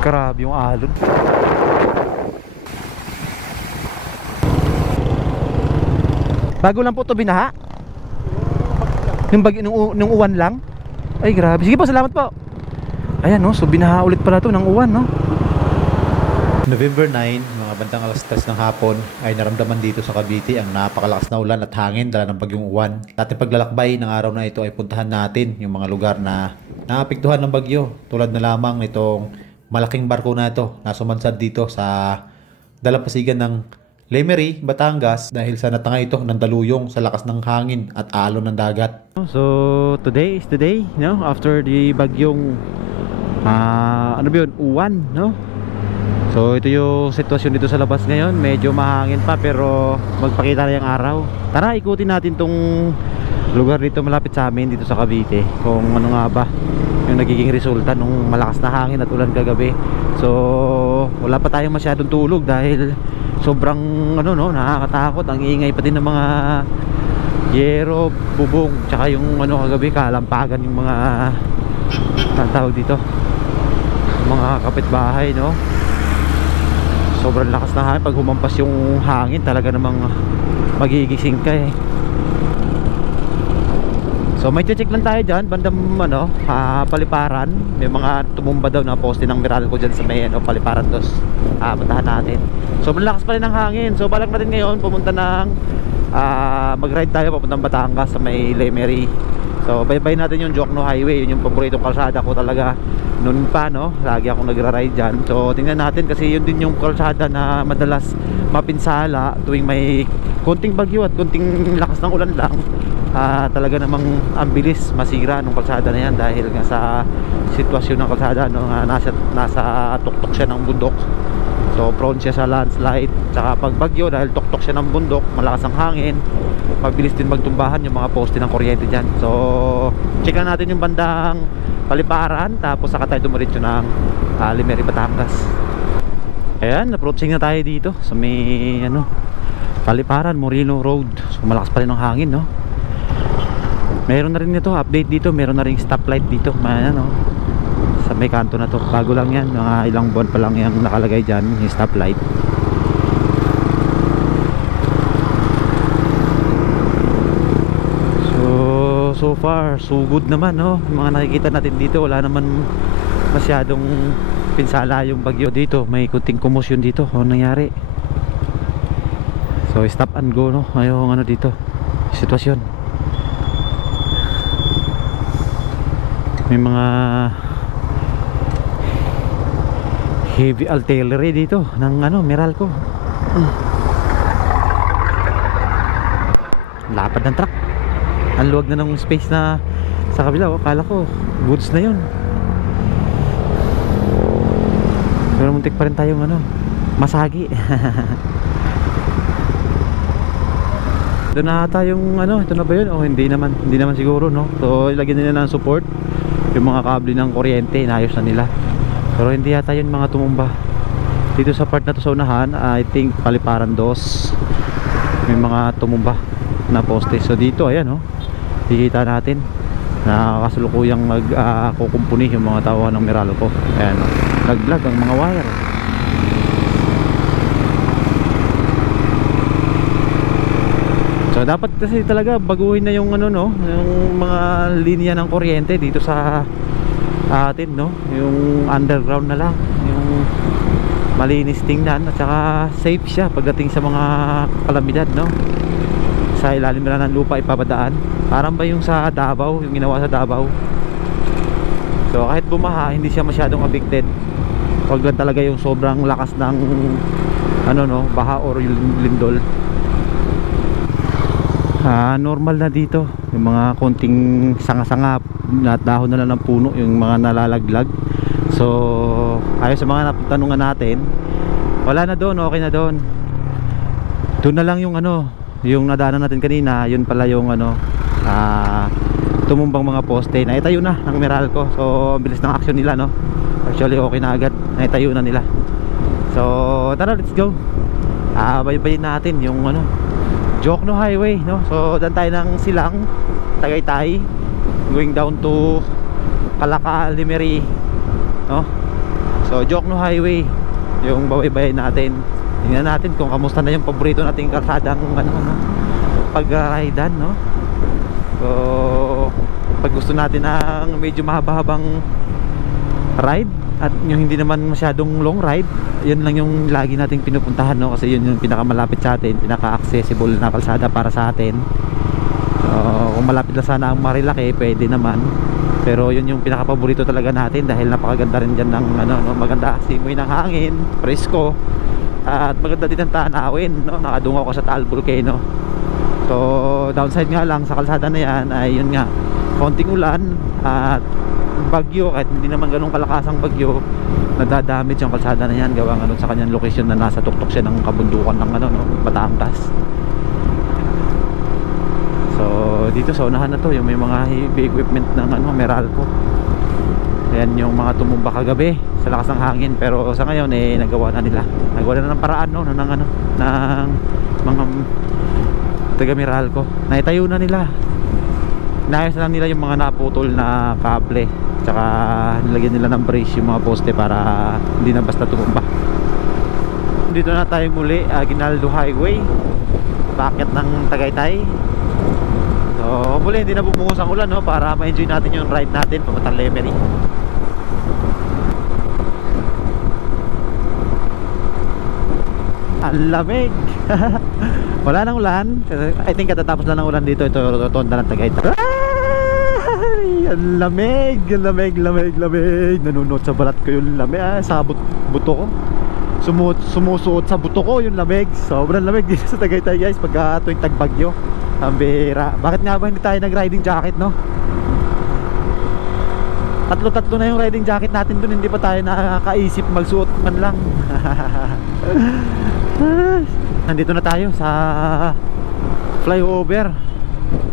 Grabe yung alon. Bago lang po ito binaha? Yung bagyo nung uwan lang? Ay grabe. Sige po, salamat po. Ayan no, so binaha ulit pala ito ng uwan no. November 9, mga bandang alas 3 ng hapon ay naramdaman dito sa Cavite ang napakalakas na ulan at hangin dala ng bagyong uwan. Sa ating paglalakbay ng araw na ito ay puntahan natin yung mga lugar na naapektuhan ng bagyo, tulad na lamang nitong malaking barko na ito na sumadsad dito sa dalampasigan ng Lemery, Batangas dahil sa natanga ito ng daluyong sa lakas ng hangin at alon ng dagat. So today is the day, no? After the bagyong ano ba yun? Uwan, no? So ito yung sitwasyon dito sa labas ngayon. Medyo mahangin pa pero magpakita na yung araw. Tara, ikutin natin tong lugar dito malapit sa amin dito sa Cavite, kung ano nga ba yung nagiging resulta nung malakas na hangin at ulan kagabi. So wala pa tayong masyadong tulog dahil sobrang ano no, nakakatakot. Ang ingay pa din ng mga yero, bubong, tsaka yung ano kagabi kalampagan yung mga tawag dito, mga kapitbahay no. Sobrang lakas na hangin. Pag humampas yung hangin talaga namang magigising ka eh. So may check lang tayo dyan bandang ano, Paliparan. May mga tumumba daw na poste ng Meralco dyan sa may ano, Paliparan dos. Puntahan natin. Sobrang lakas pa rin ng hangin. So balak natin ngayon pumunta ng mag-ride tayo papuntang Batangas sa may Lemery. So bye-bye natin yung Jokno Highway. Yun yung paboritong kalsada ko talaga noon pa no. Lagi akong nagra-ride dyan. So tingnan natin kasi yun din yung kalsada na madalas mapinsala tuwing may konting bagyo at konting lakas ng ulan lang. Talaga namang ang bilis masira nung kalsada na yan dahil nga sa sitwasyon ng kalsada no, nasa tuktok siya ng bundok. So prone siya sa landslide. Tsaka pag bagyo dahil tuktok siya ng bundok, malakas ang hangin, mabilis din magtumbahan yung mga poste ng kuryente dyan. So check na natin yung bandang Paliparan, tapos saka tayo dumiretso ng Lemery, Batangas. Ayan, approaching na tayo dito sa may ano, Paliparan, Moreno Road. So malakas pa rin ang hangin no. Meron na rin ito update dito, meron na rin stoplight dito, ano, sa may kanto na to. Bago lang yan, mga ilang buwan pa lang yung nakalagay dyan, yung stoplight. So far, so good naman no. Yung mga nakikita natin dito, wala naman masyadong pinsala yung bagyo dito. May kunting commotion dito, ano nangyari. So stop and go no, ayong ano dito, sitwasyon. May mga heavy artillery dito ng ano, Meralco. Lapad ng truck. Ang luwag na ng space na sa kabila. Akala ko goods na yun, pero muntik pa rin tayong ano, masagi. Doon na ata yung ano, ito na ba yun? O hindi naman siguro no. So ilagyan nila ng support yung mga kable ng kuryente, inayos na nila. Pero hindi yata yun mga tumumba dito sa part na to sa unahan. I think Paliparan dos may mga tumumba na poste. So dito ayan no, kikita natin na kasalukuyang kukumpuni yung mga tao ng Meralco. Ayan no, naglag ang mga wire. So dapat kasi talaga baguhin na yung ano no, yung mga linya ng kuryente dito sa atin no, yung underground na lang, yung malinis tingnan at saka safe siya pagdating sa mga kalamidad no. Sa ilalim na ng lupa ipapadaan. Parang ba yung sa Davao, yung ginawa sa Davao. So kahit bumaha, hindi siya masyadong affected. Huwag lang talaga yung sobrang lakas ng ano no, baha or lindol. Normal na dito yung mga konting sanga-sanga at dahon na lang ng puno, yung mga nalalaglag. So ayon sa mga natanungan natin, wala na doon, okay na doon. Doon na lang yung ano, yung nadaanan natin kanina, yun pala yung ano, tumumbang mga poste. Naitayo na ng Meralco. So ang bilis ng action nila no. Actually okay na agad, naitayo na nila. So tara, let's go. Baybayin natin yung ano, Jokno Highway no. So dan tayo ng Silang, Tagaytay, going down to Calaca, Lemery no. So Jokno Highway yung babaybay natin. Tingnan natin kung kamusta na yung paborito nating kalsadang ano, pag-ridean, no? So pag gusto natin ng medyo mahaba-habang ride at yung hindi naman masyadong long ride, yun lang yung lagi nating pinupuntahan, no? Kasi yun yung pinakamalapit sa atin, pinaka-accessible na kalsada para sa atin. So kung malapit lang sana ang Marilaki, pwede naman. Pero yun yung pinaka-paborito talaga natin dahil napakaganda rin dyan ng ano, no? Maganda simoy ng hangin, presko, at maganda din ang tanawin, no? Nakadungaw ko sa Taal Volcano. So downside nga lang sa kalsada na yan ay yun nga, konting ulan at bagyo. Kahit hindi naman ganun kalakasang bagyo, nadadamage yung kalsada na yan gawa nga sa kanyang location na nasa tuktok siya ng kabundukan ng ano, no? Batangas. So dito sa unahan na to yung may mga heavy equipment ng ano, Meralco. Ayan yung mga tumumba kagabi sa lakas ng hangin, pero sa ngayon nagawa na nila. Nagawa na ng paraan, no, ng ano, ng mga taga Meralco. Naitayo na nila. Inayos na lang nila yung mga naputol na kable. Tsaka nilagyan nila ng brace yung mga poste para hindi na basta tumumba. Dito na tayo muli, Aguinaldo Highway, paakyat ng Tagaytay. So muli hindi na bumungos ang ulan, no, para ma-enjoy natin yung ride natin papuntang Lemery. Ang lamig. Wala nang ulan. I think katatapos lang ng ulan dito. Ito rotonda ng Tagaytay. Ay, ang lamig. Lamig. Nanunot sa balat ko yung lamig. Sa buto ko. Sumusuot sa buto ko yung lamig. Sobrang lamig dito sa Tagaytay, guys, pagka tuwing tagbagyo. Ang bira. Bakit nga ba hindi tayo nag-riding jacket, no? Tatlo na yung riding jacket natin dun. Hindi pa tayo nakakaisip magsuot man lang. Nandito na tayo sa flyover.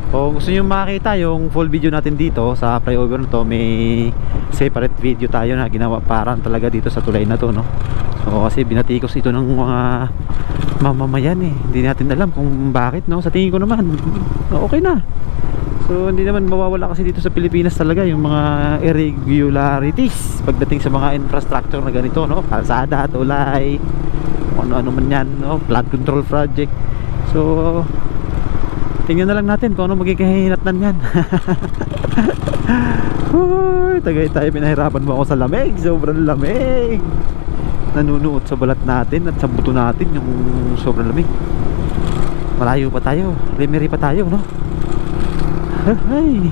Kung gusto nyo makita yung full video natin dito sa flyover na to, may separate video tayo na ginawa parang talaga dito sa tulay na to, no? So kasi binatikos ito ng mga mamamayan hindi natin alam kung bakit, no? Sa tingin ko naman okay na. So hindi naman mawawala kasi dito sa Pilipinas talaga yung mga irregularities pagdating sa mga infrastructure na ganito, no? Kalsada, tulay, ano man yan, no? Flood control project. So tingnan na lang natin kung ano magiging kahinatnan yan. Uy, Tagaytay, pinahirapan mo ako sa lamig. Sobrang lamig. Nanunuot sa balat natin at sa buto natin yung sobrang lamig. Malayo pa tayo, Lemery pa tayo, no? Hey.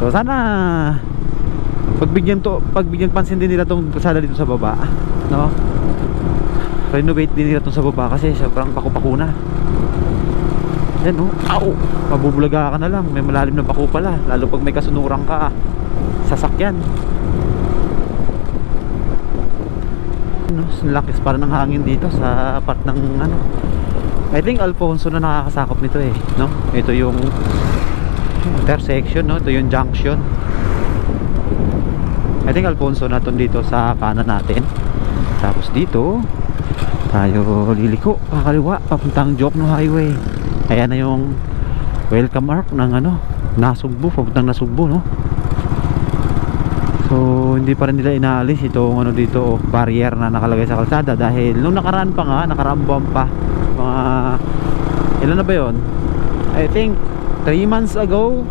So sana pagbigyan pansin din nila tong kalsada dito sa baba, no? Renovate din nila tong sa baba kasi sobrang paku-paku na. Yan, no? Au! Mabubulaga ka na lang, may malalim na paku pala, lalo pag may kasunurang ka sasakyan, no? Lakas para ng hangin dito sa part ng ano, I think Alfonso na nakakasakop nito, no? Ito yung intersection, no? Ito yung junction. I think Alfonso na to dito sa kanan natin. Tapos dito tayo liliko kakaliwa papuntang Jokno Highway. Ayan na yung welcome arc ng ano, Nasugbu, papuntang Nasugbu, no? So hindi pa rin nila inaalis itong ano dito, barrier na nakalagay sa kalsada dahil nung nakaraan pa nga, nakaraang buwan pa, mga ilan na ba yon? I think 3 months ago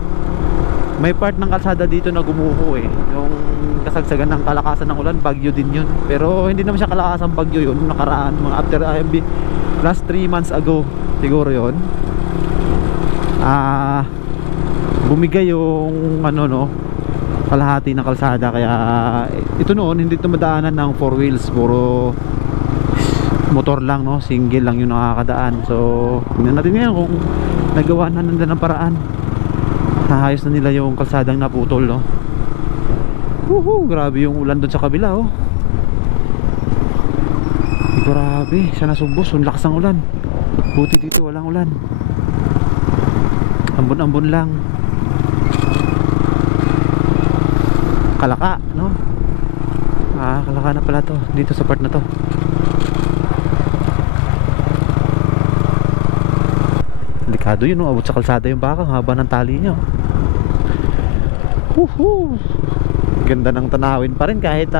may part ng kalsada dito na gumuho, yung kasagsagan ng kalakasan ng ulan, bagyo din yun. Pero hindi naman siya kalakasang bagyo yun nung nakaraan, mga after last 3 months ago siguro yun. Bumigay yung ano, no, kalahati ng kalsada, kaya ito noon hindi ito madaanan ng 4 wheels, puro motor lang, no, single lang yung nakakadaan. So tingnan natin ngayon kung nagawa na nila ng paraan. Naayos na nila yung kalsadang naputol, no. Grabe yung ulan doon sa kabila, grabe, sa Nasugbu, ang lakas ng ulan. Buti dito walang ulan, ambon-ambon lang. Kalaka, no? Kalaka na pala to dito sa part na to. Delikado yun, no? Abot sa kalsada yung baka, haba ng tali niya. Ganda ng tanawin pa rin kahit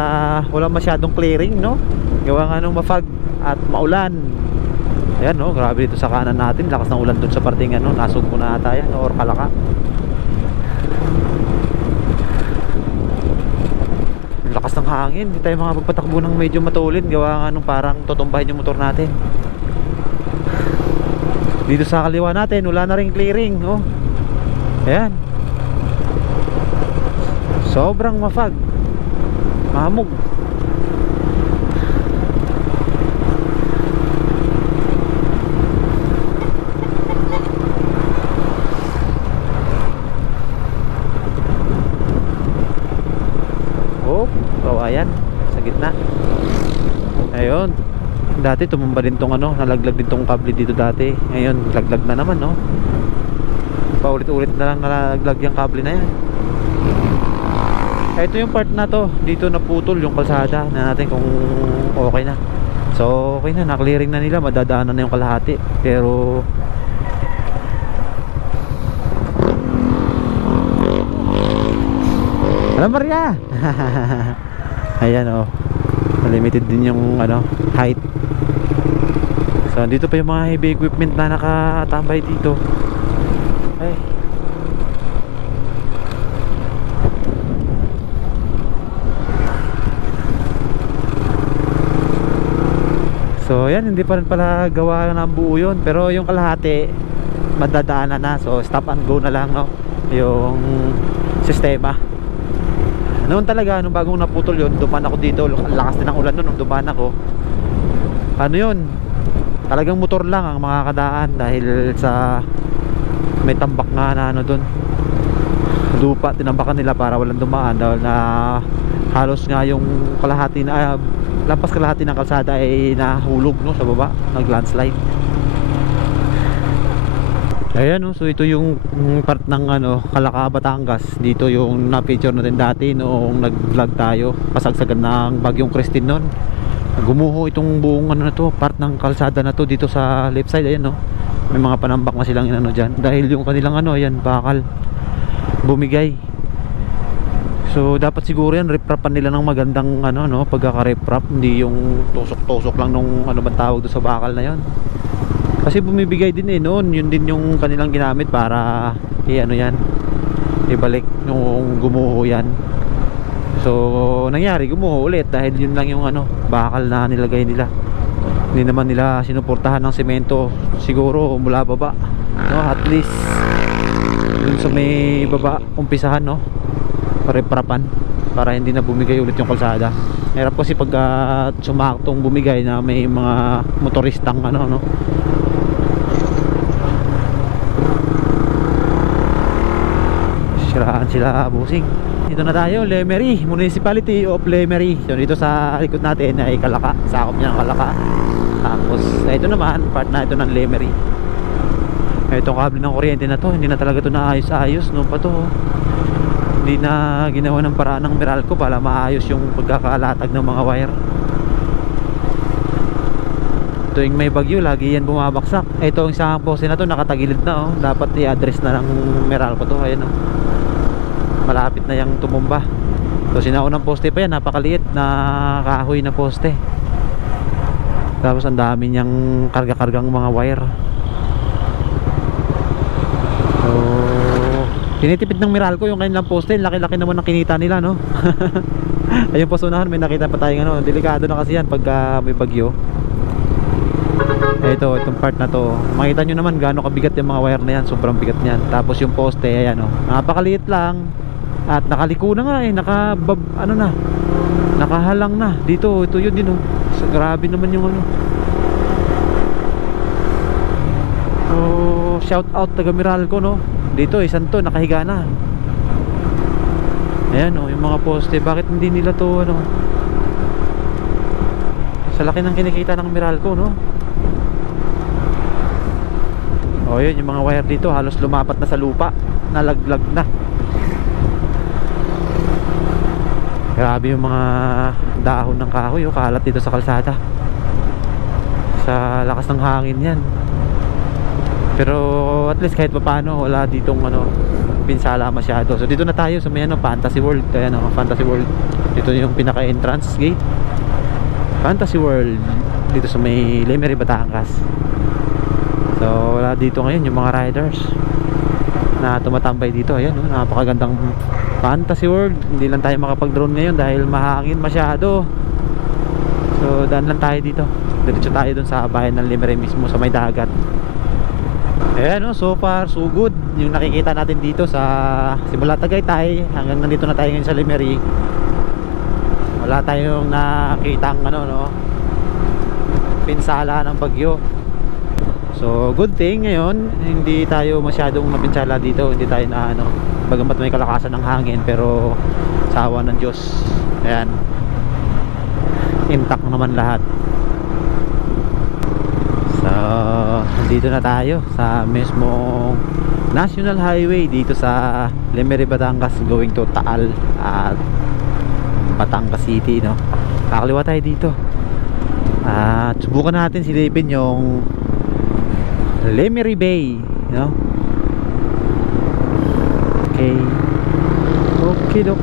wala masyadong clearing, no? Gawa nga nung mafag at maulan. Ayan, no, grabe dito sa kanan natin, lakas ng ulan dun sa parting ano, nasugpo na ata yan, or Kalaka. Lakas ng hangin, hindi tayo makapagpatakbo ng medyo matulin, gawa nga nung parang tutumbahin yung motor natin. Dito sa kaliwa natin, wala na ring clearing, oh. Ayan. Sobrang mafag, mahamog. Oh, kawayan sa gitna. Ayun. Dati tumumba din tong ano, nalaglag din tong kable dito dati. Ngayon, laglag na naman, no. Paulit-ulit na lang nalaglag yung kable na yan. Ito yung part na to, dito naputol yung kalsada na natin kung okay na. So okay na, na-clearing na nila, madadaanan na yung kalahati. Pero alam Maria. Ayan, oh, limited din yung ano, height. So dito pa yung mga heavy equipment na nakatambay dito. Ay, so yan, hindi pa rin pala gawa ng buo yun. Pero yung kalahati madadaanan na. So stop and go na lang, no, yung sistema. Noon talaga, nung bagong naputol yun, dumaan ako dito. Ang lakas din ng ulan nun nung dumaan ako. Ano yun, talagang motor lang ang makakadaan. Dahil sa may tambak nga na ano dun, lupa, tinambakan nila para walang dumaan. Dahil na halos nga yung kalahati na lampas kalahati ng kalsada ay nahulog, no, sa baba, nag-landslide. Ayan, no, so ito yung part ng ano, Kalaka, Batangas. Dito yung na-picture natin dati noong nag-vlog tayo, pasagsagan ng bagyong Christine noon. Gumuho itong buong ano na to, part ng kalsada na to dito sa left side. Ayan, no, may mga panambak na silang inano dyan dahil yung kanilang ano, ayan, bakal bumigay. So dapat siguro yan riprapan nila ng magandang ano, no, pagkaka-riprap, hindi yung tusok-tusok lang nung ano bang tawag doon sa bakal na yon. Kasi bumibigay din noon, yun din yung kanilang ginamit para ano yan, ibalik nung gumuho yan. So nangyari, gumuho ulit dahil yun lang yung ano, bakal na nilagay nila. Hindi naman nila sinuportahan ng semento siguro mula baba, no, at least dun sa may baba umpisahan, no, riprapan para hindi na bumigay ulit yung kalsada. Hirap kasi pag sumaktong bumigay na may mga motoristang ano, no. Siraan sila, busing. Dito na tayo, Lemery, Municipality of Lemery. So dito sa likod natin ay Kalaka, sakop niya ng Kalaka. Tapos ito naman, part na ito ng Lemery. Itong kable ng kuryente na to, hindi na talaga ito naayos-ayos, no, pa to. Hindi na ginawa ng paraan ng Meralco para maayos yung pagkakalatag ng mga wire. Tuwing may bagyo, lagi yan bumabaksak. Ito ang isang poste na to, nakatagilid na, oh. Dapat i-address na ng Meralco to. Ayan, oh, malapit na yung tumumba. So sinaunang poste pa yan, napakaliit na kahoy na poste. Tapos ang dami niyang karga-kargang mga wire. So tinitipid ng Meralco yung kanilang poste. Laki-laki naman ang kinita nila, no. Ayun po, sunahan, may nakita pa tayong ano, delikado na kasi yan pagka may bagyo. Itong part na to, makita nyo naman gaano kabigat yung mga wire na yan. Sobrang bigat niyan. Tapos yung poste, ayan, oh, napakaliit lang. At nakaliko na nga ano na, nakahalang na dito. Ito yun din, oh. So, grabe naman yung ano. So shout out taga Meralco, no. Dito isang to nakahiga na. Ayan, oh, yung mga poste, bakit hindi nila to ano, sa laki ng kinikita ng Meralco, no. O yun, yung mga wire dito halos lumapat na sa lupa, nalaglag na. Grabe yung mga dahon ng kahoy, oh, kalat dito sa kalsada sa lakas ng hangin yan. Pero at least kahit papaano wala ditong ano, mapinsala masyado. So dito na tayo sa may Fantasy World. Ayan Fantasy World. Dito yung pinaka entrance gate, Fantasy World, dito sa may Lemery, Batangas. So wala dito ngayon yung mga riders na tumatambay dito. Ayan napakagandang Fantasy World. Hindi lang tayo makapag drone ngayon dahil mahangin masyado. So daan lang tayo dito. Diretso tayo dun sa bayan ng Lemery mismo sa may dagat. Ayan so far so good yung nakikita natin dito sa simula Tagaytay hanggang nandito na tayo ngayon sa Lemery. Wala tayong nakitang pinsala ng bagyo. So good thing ngayon hindi tayo masyadong mapinsala dito. Hindi tayo na bagamat may kalakasan ng hangin, pero sa awa ng Diyos ayan, intact naman lahat. So dito na tayo sa mismong National Highway dito sa Lemery, Batangas, going to Taal at Batangas City, kakaliwa tayo dito at subukan natin silipin yung Lemery Bay, okay dok.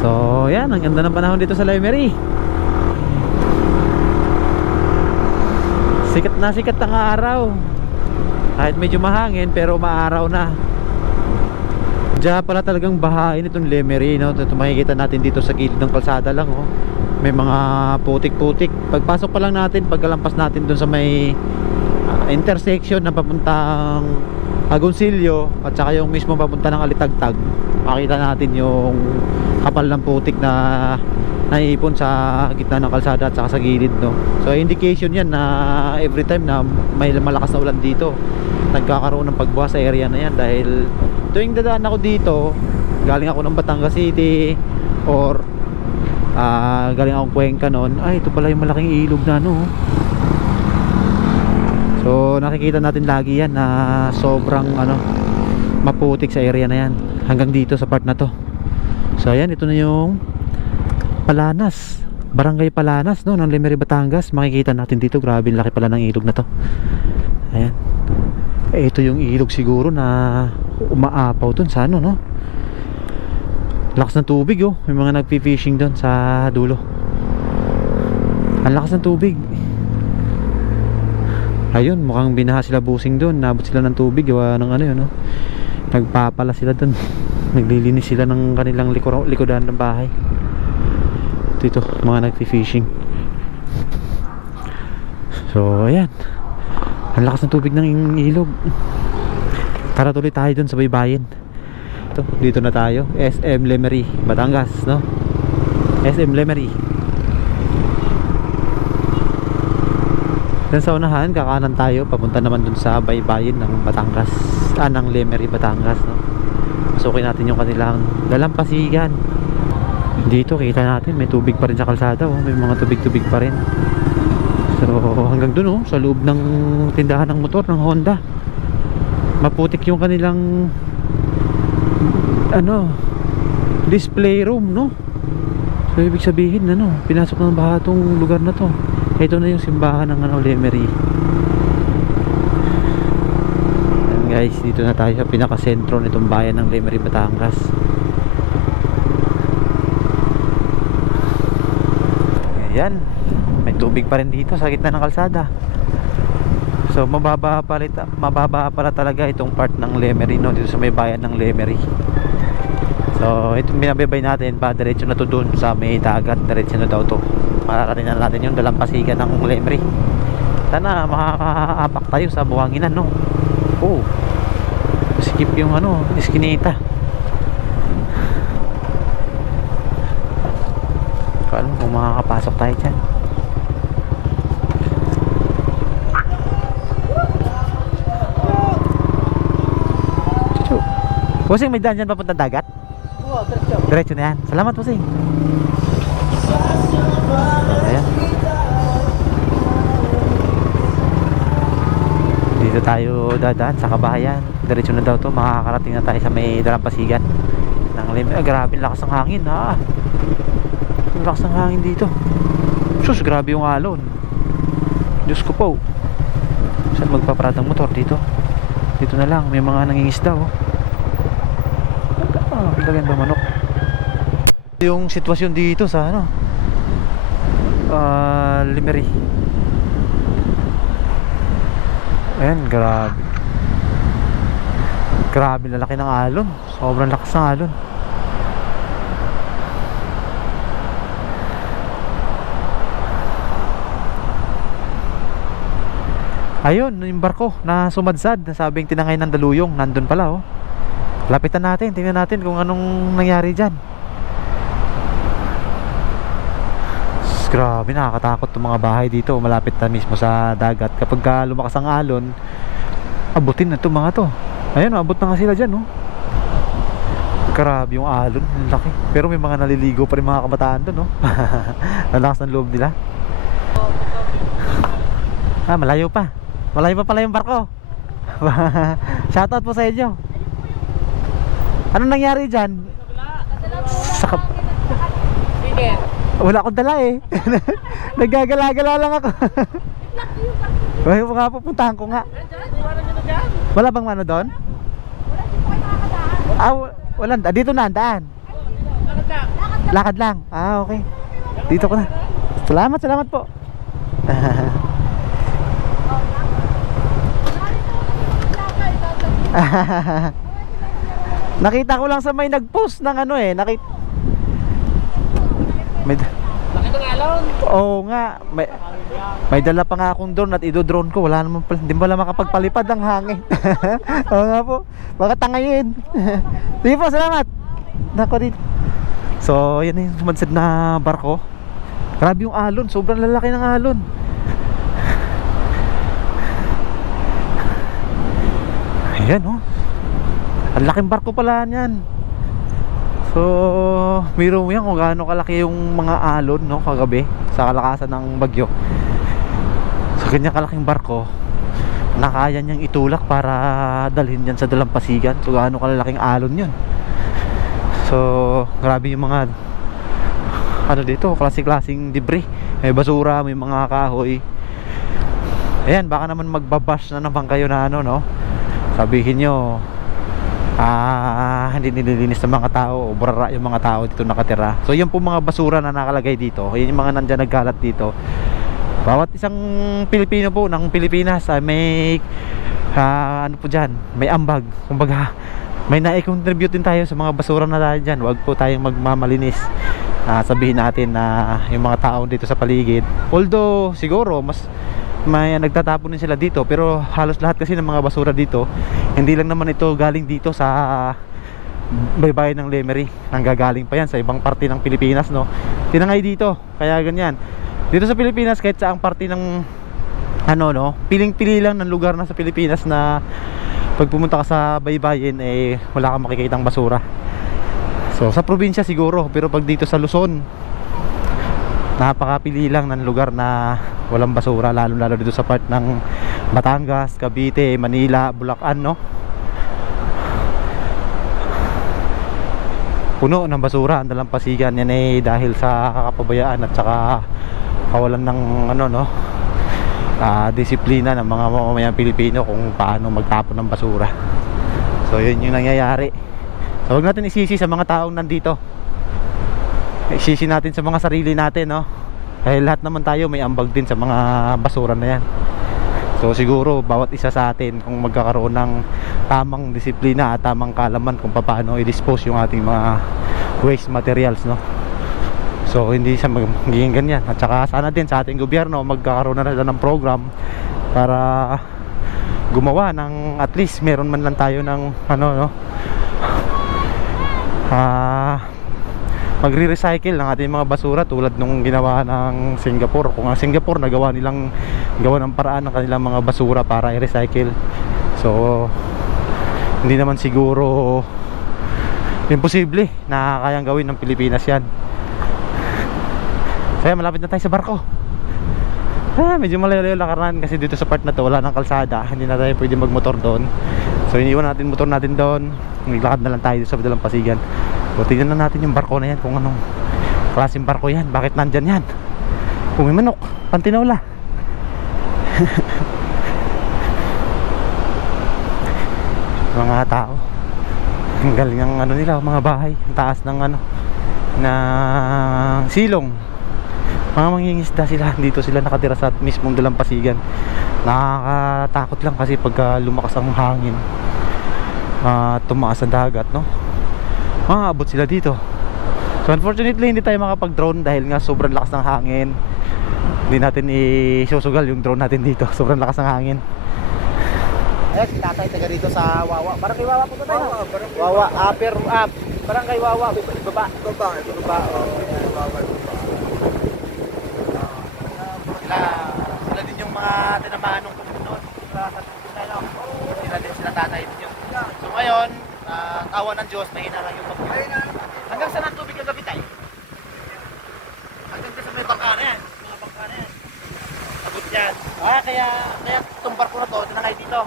So yan, ang ganda ng panahon dito sa Lemery. Sikat na sikat ang araw. Kahit medyo mahangin pero maaraw na. Diyan pala talagang bahain itong Lemery, Ito makikita natin dito sa gilid ng kalsada lang, May mga putik-putik. Pagpasok pa lang natin, pagkalampas natin dun sa may intersection na papuntang Agoncillo at saka yung mismo papunta ng Alitagtag, makita natin yung kapal ng putik na naiipon sa gitna ng kalsada at saka sa gilid, So indication yan na every time na may malakas na ulan dito, nagkakaroon ng pagbuha sa area na yan. Dahil tuwing dadaan ako dito, galing ako ng Batangas City or galing akong Cuenca noon, ay ito pala yung malaking ilog na so nakikita natin lagi yan na sobrang maputik sa area na yan hanggang dito sa part na to. So ayan, ito na yung Palanas, Barangay Palanas ng Lemery, Batangas. Makikita natin dito, grabe laki pala ng ilog na to. Ayan, ito yung ilog siguro na umaapaw dun sa lakas ng tubig, may mga nagpi-fishing dun sa dulo. Ang lakas ng tubig. Ayun, mukhang binaha sila busing dun, nabot sila ng tubig gawa ng yun, nagpapala sila dun, naglilinis sila ng kanilang likodan ng bahay. Ito mga nagfi-fishing. So ayan, ang lakas ng tubig ng ilog. Tara tuloy tayo dun sa baybayin. Dito na tayo, SM Lemery, Batangas, SM Lemery. Dan sa unahan, kakanan tayo, papunta naman dun sa baybayin ng Batangas, ng Lemery, Batangas, Pasukin natin yung kanilang dalampasigan. Dito kita natin may tubig pa rin sa kalsada, may mga tubig-tubig pa rin. So hanggang dun, sa loob ng tindahan ng motor ng Honda, maputik yung kanilang display room, So ibig sabihin pinasok ng baha tong lugar na to. Ito na yung simbahan ng Lemery. Ayan guys, dito na tayo sa pinakasentro nitong bayan ng Lemery, Batangas. Ayan, may tubig pa rin dito sa gitna ng kalsada. So mababa pala talaga itong part ng Lemery, dito sa may bayan ng Lemery. So itong binababay natin, diretso na to dun sa may dagat, diretso na daw to. Mararating na natin yung dalampasigan ng Lemery. Sana makakaapak tayo sa buhanginan, skip yung iskinita. Kung kung makakapasok tayo dyan. Pusing, may daan dyan papunta dagat? Oo, diretso. Diretso na yan. Salamat, Pusing. Ayan. Dito tayo dadaan sa kabahayan. Diretso na daw to. Makakarating na tayo sa may dalampasigan ng Lemery. Grabe lakas ng hangin, ang lakas ng hangin dito. Sus, grabe yung alon. Diyos ko po. Saan magpaparad ng motor dito? Dito na lang, may mga nangingisda oh. Ganda manok. Yung sitwasyon dito sa ano, Limery. Ayan, grabe. Grabe na laki ng alon. Sobrang lakas ng alon. Ayun, yung barko na sumadsad, nasabing tinangay ng daluyong, nandun pala oh. Lapitan natin, tingnan natin kung anong nangyari dyan. Grabe, nakakatakot itong mga bahay dito, malapit na mismo sa dagat. Kapag lumakas ang alon, abutin na itong mga to. Ayun, abot na nga sila dyan oh. Grabe yung alon, laki. Pero may mga naliligo pa rin mga kabataan doon oh. Lalakas ng loob nila. Malayo pa. Malayo pa pala yung barko. Shoutout po sa inyo. Anong nangyari dyan? Wala akong dala eh. Naggagala-gala lang ako. Wala mo nga, pupuntahan ko nga. Wala bang ano doon? Wala. Dito na ang daan. Lakad lang. Okay. Dito ko na. Salamat po. Nakita ko lang sa may nag-post ng ano eh, nakita ng alon. Oo nga, may dala pa nga akong drone at ido-drone ko. Wala naman pala, hindi pala makapagpalipad ang hangin. Oo nga po, baka tangayin. Sige po, salamat. Nako dito. So, yan yung sumadsad na barko. Grabe yung alon, sobrang lalaki ng alon. Ayan oh. Ang laking barko pala niyan. So, biro mo yan kung gaano kalaki yung mga alon no, kagabi sa kalakasan ng bagyo. So, ganyan kalaking barko nakaya niyang itulak para dalhin yan sa dalampasigan. So, gaano kalaking alon yun. So, grabe yung mga ano dito, klase-klaseng debris. May basura, may mga kahoy. Ayan, baka naman magbabash na naman kayo na ano no. Sabihin nyo hindi nililinis ng mga tao o burara yung mga tao dito nakatira. So yan po mga basura na nakalagay dito. Yan yung mga nandyan nagkalat dito. Bawat isang Pilipino po ng Pilipinas may ano po dyan, may ambag. Kumbaga may na-contribute din tayo sa mga basura na tayo dyan. Huwag po tayong magmamalinis. Sabihin natin na yung mga tao dito sa paligid, although siguro mas may nagtatapon din sila dito, pero halos lahat kasi ng mga basura dito, hindi lang naman ito galing dito sa baybayin ng Lemery, nanggagaling pa yan sa ibang parte ng Pilipinas no. Tinangay dito, kaya ganyan. Dito sa Pilipinas kahit saang parte ng ano no, piling-pili lang ng lugar na sa Pilipinas na pag pumunta ka sa baybayin wala kang makikitang basura. So sa probinsya siguro, pero pag dito sa Luzon napakapili lang ng lugar na walang basura, lalo dito sa part ng Batangas, Cavite, Manila, Bulacan no. Puno ng basura ang dalampasigan. Yan dahil sa kakapabayaan at saka kawalan ng ano no, disiplina ng mga mamamayang Pilipino kung paano magtapon ng basura. So yun yung nangyayari. So huwag natin isisi sa mga taong nandito, isisi natin sa mga sarili natin no. Dahil lahat naman tayo may ambag din sa mga basura na yan. So siguro bawat isa sa atin kung magkakaroon ng tamang disiplina at tamang kaalaman kung paano i-dispose yung ating mga waste materials no. So hindi siya magiging ganyan. At saka sana din sa ating gobyerno magkakaroon na ng program para gumawa ng at least meron man lang tayo ng ano no, magre-recycle ng ating mga basura tulad nung ginawa ng Singapore. Kung ang Singapore gawa ng paraan ng kanilang mga basura para i-recycle. So hindi naman siguro imposible na kayang gawin ng Pilipinas yan. Kaya malapit na tayo sa barko. Medyo malayo-layo lakaran kasi dito sa part na to wala nang kalsada, hindi na tayo pwede magmotor doon. So iniwan natin motor natin doon, naglakad na lang tayo sa dalampasigan. So tignan na natin yung barko na yan, kung anong klaseng barko yan, bakit nandyan yan. Kung may manok, pantinaula. mga tao. Ang galing ng ano nila, mga bahay, ang taas ng ano, ng silong. Mga mangingisda sila, dito sila nakatira sa mismong dalampasigan. Nakakatakot lang kasi pagka lumakas ang hangin, tumaas ang dagat, no? Abot sila dito. So unfortunately hindi tayo makapag-drone dahil nga sobrang lakas ng hangin. Hindi natin isusugal yung drone natin dito, sobrang lakas ng hangin. Ayan, si tatay taga dito sa Wawa. Barangay Wawa po tayo. Wawa, upper up. Barangay Wawa, baba. Sila din yung mga tinamaan ng tumunog sa tunay, no? Sila tatay din yun. So ngayon, awa ng Diyos, mahina lang yung pagkakas. Hanggang saan ang tubig kagabi tayo? Hanggang sa may bangka na yan. Mga bangka na yan. Abot yan. Kaya itong barko na to, tinangay dito.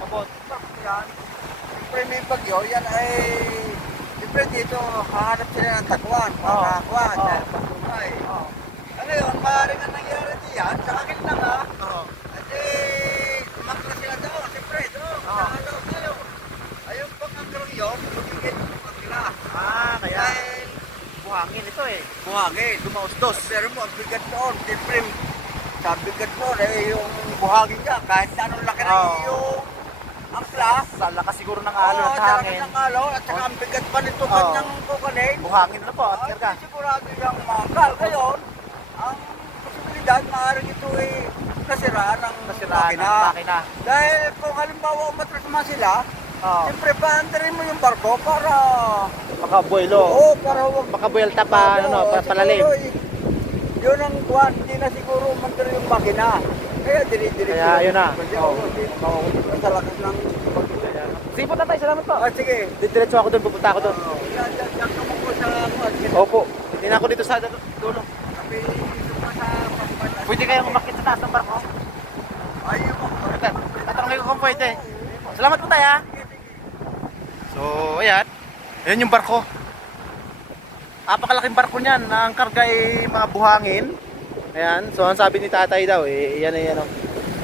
Mabot. Yan. Siyempre may bagyo, yan ay siyempre dito hahanap sila ng tagwan, makakakuan, dahil pagkumay. Ngayon, maaaring ang nangyari diyan, sa akin lang kasi tumakla sila doon, siyempre doon, nahalaw tayo. Ayun pang ang yun, magiging tumakla. Kaya buhangin ito eh. Buhangin, dumausdos. Pero mo, ang bigat doon, siyempre, sa bigat mo, yung buhangin ka, kahit na anong laki na yung angkla. Sa lakas siguro ng alon at Sa hangin. lakas ng alon, at saka ang bigat pa nito kanyang kukanin. Buhangin na po, at karga. Sigurado yung makal. Ngayon, ang posibilidad, maaaring ito ay nasiraan ng makina. Dahil kung halimbawa umatras naman sila, siyempre paandarin mo yung barko para Makabuelo. para huwag Makabuelta pa, palalim. Yun ang kuwan, hindi na siguro umandar yung makina. Kaya dili-dili. Kaya yun na. Sa lakas ng Sige po tatay, salamat po. sige. Diretso ako doon, pupunta ako doon. Yan ka mo po sa Opo, hindi na ako dito sa dulo. Sabi, dito pa sa pagpata. Pwede kayong umakit sa taas ng barko? Ayaw mo. Tatanungin ko kung pwede. Salamat po tayo. So, ayan. Ayan yung barko. Napakalaking barko niyan. Ang karga ay mga buhangin. Ayan. So, ang sabi ni tatay daw, yan ay ano.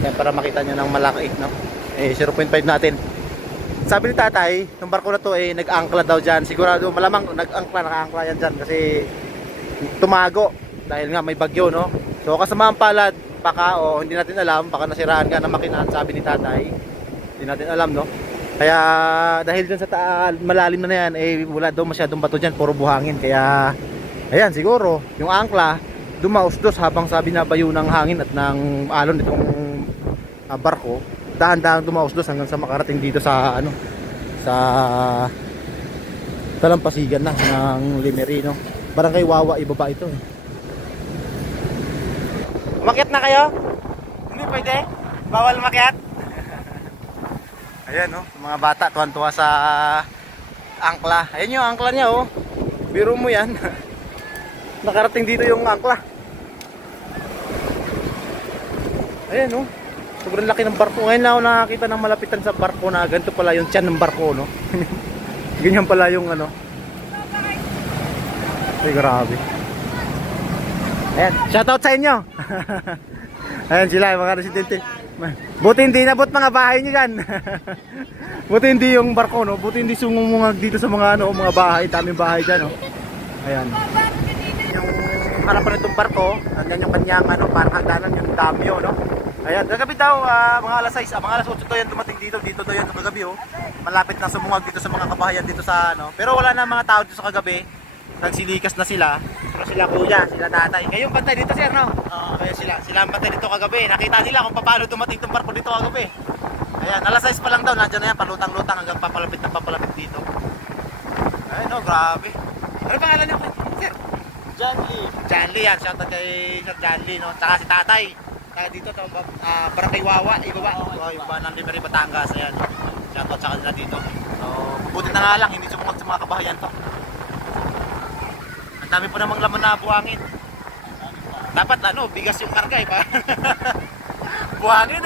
Yan, para makita nyo ng malaki, no? 0.5 natin. Sabi ni tatay, yung barko na to nag-angkla daw dyan. Sigurado, malamang nag-angkla yan dyan kasi tumago. Dahil nga may bagyo, no? So, kasamaang palad, baka, hindi natin alam, baka nasiraan ka ng makinaan, sabi ni tatay. Hindi natin alam, no? Kaya dahil dyan sa malalim na yan, wala daw masyadong bato dyan, puro buhangin. Kaya, ayan, siguro, yung angkla, dumausdos habang sabi na bayo ng hangin at ng alon itong barko. Dahan-dahan dumausdos hanggang sa makarating dito sa, sa dalampasigan na ng Limerino. Barangay Wawa, ibaba ito. Umakyat na kayo? Hindi pwede? Bawal umakyat? Ayan mga bata tuwan-tuwa sa angkla. Ayan yung angkla niya Biro mo yan. Nakarating dito yung angkla. Ayan sobrang laki ng barko. Ngayon lang ako nakakita ng malapitan sa barko na ganito pala yung tiyan ng barko, no? Ganyan pala yung Ay, grabe. Ayan, shoutout sa inyo. Ayan sila, yung mga residente. Buti hindi nabot mga bahay nyo dyan. Buti hindi yung barko, no? Buti hindi sumungungag dito sa mga mga bahay. Daming bahay dyan, no? Ayan. Yung harapan itong barko, nandiyan yung kanyang parang hagdanan, yung damyo, no? Ayan, kagabi daw, mga alas 6, mga alas 8 daw yan dumating dito daw yan sa kagabi, Malapit na sumungag dito sa mga kabahayan dito sa Pero wala na mga tao dito sa kagabi. Nagsilikas na sila. Pero sila kuya, sila tatay. Kayong bantay dito, sir, no? Kaya sila ang bantay dito kagabi. Nakita nila kung paano dumating itong barko dito kagabi. Ayan, alas 6 pa lang daw, nandiyan na yan, palutang-lutang hanggang papalapit dito. Ayan, grabe. Ano pangalan niyo, sir? John Lee yan, shoutout kay Sir John Lee, no? Tsaka si tatay. Kaya dito, Barangay Wawa, ibaba ng Limerino, Batangas. Ayan, shoutout sa kanila dito. So, mabuti na nga lang, hindi sumungag sa mga kabahayan to. Ang dami po namang laman na buhangin. Dapat bigas yung karga buhangin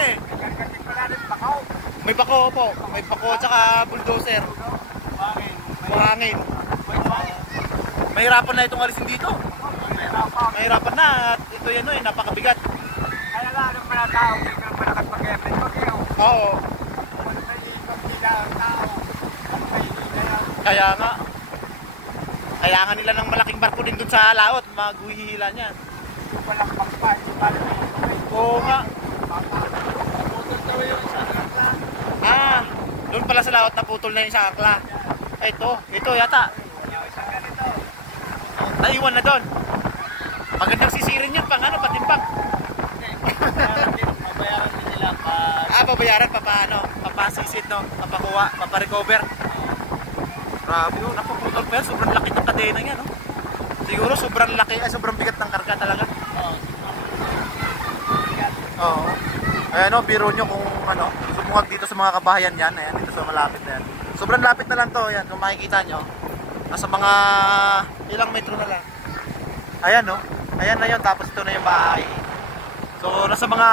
May bako po, may bako tsaka bulldozer. Buhangin. Mahirapan na itong alisin dito. Mahirapan na at ito yan napakabigat. Kaya lang, pala tao, hindi ka malakas mag-effort. Oo. Kaya nga. Kailangan nila ng malaking barko din dun sa laot, maguhihila niyan. Oo nga. Ah, doon pala sa laot naputol na yung sa akla. Ito yata. Naiwan na doon. Magandang sisirin yun pang ano, patimpang. Mabayaran din nila pa. Babayaran pa paano? Papasisid no, papakuha, paparecover. Grabe yun, napuputol pa yan. Sobrang laki ng kadena niya, no? Siguro sobrang laki, sobrang bigat ng karga talaga. Oo. Ayan o, biro nyo kung ano, sumungag dito sa mga kabahayan yan. Ayan, dito sa malapit na yan. Sobrang lapit na lang to, ayan, kung makikita nyo. Nasa mga ilang metro na lang. Ayan no, ayan na yun, tapos ito na yung bahay. So, nasa mga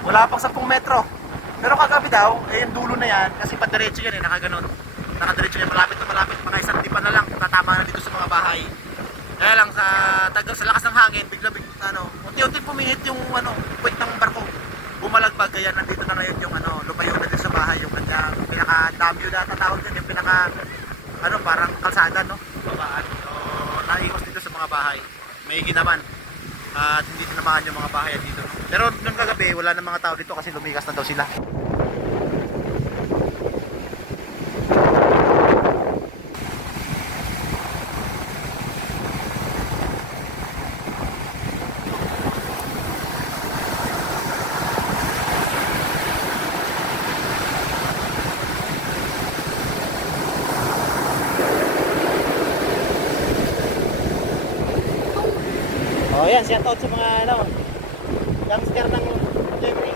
wala pang 10 metro. Pero kagabi daw, yung dulo na yan, kasi padiretso yan nakaganon. Nakadiretso yan, malapit na malapit, mga isang dipa na lang, tatama na dito sa mga bahay. Kaya lang sa lakas ng hangin, unti-unti pumihit yung puwet ng barko. Bumalagbag, kaya nandito na ngayon yung lumayo na din sa bahay, yung kanyang pinaka-damyo na tatawag din, yung pinaka parang kalsada, no? Babaan. So, naiwas dito sa mga bahay. May ginaman. At hindi tinamaan yung mga bahay dito. Pero nung kagabi, wala na mga tao dito kasi lumikas na daw sila. Oh, yan, shout out sa mga youngster ng Gemini.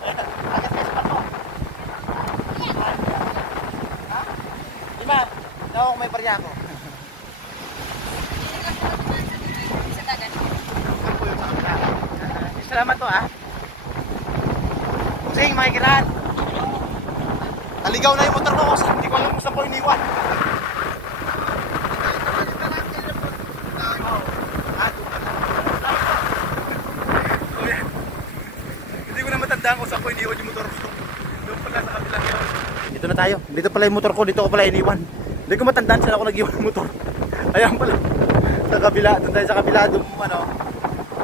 Agad kayo sa barko. Ha? Lima, daw kung may barya ako. Salamat to Sing, makikiraan. Naligaw na yung motor ko kasi hindi ko alam kung saan ko iniwan. Kung saan ko iniwan yung motor ko. Doon pala sa kabila yun. Dito na tayo. Dito pala yung motor ko. Dito ko pala iniwan. Hindi ko matandaan saan ako nag-iwan ng motor. Ayan pala. Sa kabila. Doon tayo sa kabila. Doon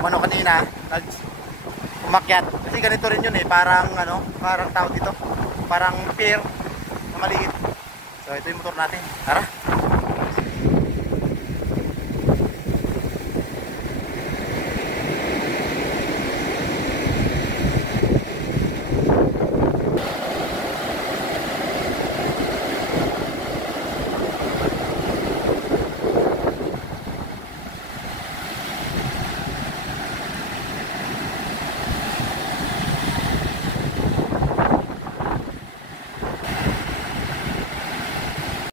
kanina. Umakyat. Kasi ganito rin yun Parang parang tawag dito. Parang pier na maliit. So ito yung motor natin. Tara.